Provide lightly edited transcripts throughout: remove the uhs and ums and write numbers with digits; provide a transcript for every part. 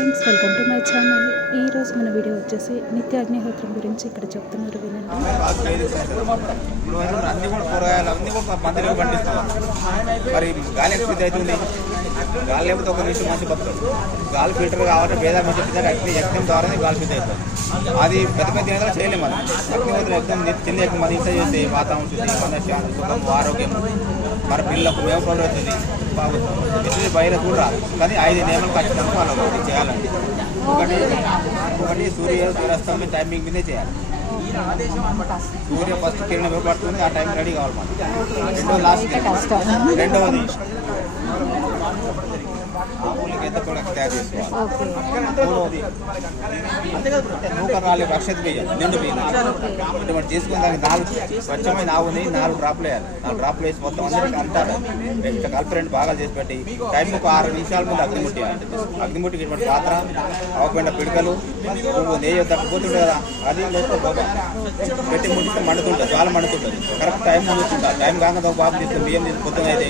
Friends, welcome to my channel. ఈరోజు మన video వచ్చేసి నిత్య అగ్నిహోత్రం గురించి ఇక్కడ చెప్తున్నారు, వినండి. అన్ని కూడా కూరగాయలు అన్ని కూడా మందిలో పండిస్తున్నారు. మరి గాలి ఎక్స్పీట్ అవుతుంది. గాలి లేకపోతే ఒక నిమిషం మంచి బతుకుతాడు. గాలి ఫిల్టర్ కావాలంటే వేదాలు చెప్పిందంటే అగ్ని యజ్ఞం ద్వారానే గాలి ఫిట్ అవుతుంది. అది పెద్ద పెద్ద దినాలు చేయలేము. మనం అగ్నిహోత్రం యజ్ఞం చిన్న యజ్ఞం మన ఇంట్లో చేస్తే వాతావరణం ఉంటుంది, మన సుఖం ఆరోగ్యం, మన పిల్లలకు మేము అవుతుంది, బాగుంటుంది. బయట కూడా కానీ 5 నియమాలు ఖచ్చితంగా మనం చేయాలండి. ఒకటి సూర్యాస్తం టైమింగ్ మీదే చేయాలి. సూర్య ఫస్ట్ కిరణం పడుతుంది, ఆ టైం రెడీ కావాలి మనం. రెండవది ఆవులకి ఎంత ప్రొడక్ట్ తయారు చేసుకోవాలి. మూడవది నూకలు రాళ్ళు అక్షత వేయాలి, నిండు వేయాలి. ఇటువంటి తీసుకుని దానికి 4 స్వచ్ఛమైన ఆవుని 4 డ్రాప్లు వేయాలి. 4 డ్రాప్లు వేసి మొత్తం అందరికీ అంటారు. ఇట్లా కలిపి 2 భాగాలు చేసి పెట్టి టైం ఒక 6 నిమిషాల ముందు అగ్నిముట్టి వేయాలి. అగ్నిముట్టికి ఇటువంటి పాత్ర, ఆవుపెండ పిడకలు, పువ్వు నెయ్యి తగ్గిపోతుంది కదా, అది లోపల పెట్టి ముట్టిస్తే మండుతుంటుంది, జ్వాల మండుతుంటుంది. కరెక్ట్ టైం ముందుంటుంది. టైం కాకుండా ఒక బాబు తీసుకుని బియ్యం తీసుకు పొద్దున అయితే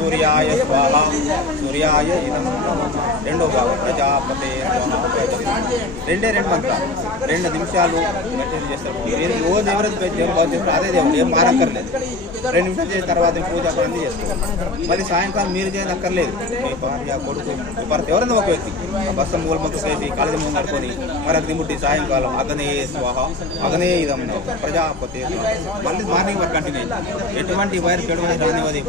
సూర్యాయ స్వాహ సూర్యాయ ఇదం. రెండో భాగం ప్రజాపతే 2 మంత్రాలు 2 నిమిషాలు మెయింటైన్ చేస్తారు. రోజు ఎవరైతే బాగు చేస్తారు అదే దేవుడు, ఏం మానక్కర్లేదు. 2 నిమిషాలు చేసిన తర్వాత పూజ అన్నీ చేస్తారు. మళ్ళీ సాయంకాలం మీరు చేయనక్కర్లేదు. మీ భార్య, కొడుకు, భర్త ఎవరైనా ఒక వ్యక్తి బస్సు మూల మొత్తం చేసి కాలేజీ ముందు నడుకొని మరి అగ్నిముట్టి సాయంకాలం అగ్నే స్వాహ అగ్నే ఇదం ప్రజాపతి. మళ్ళీ మార్నింగ్ వర్క్ కంటిన్యూ. ఎటువంటి వైర్ చెడు రానివ్వదు.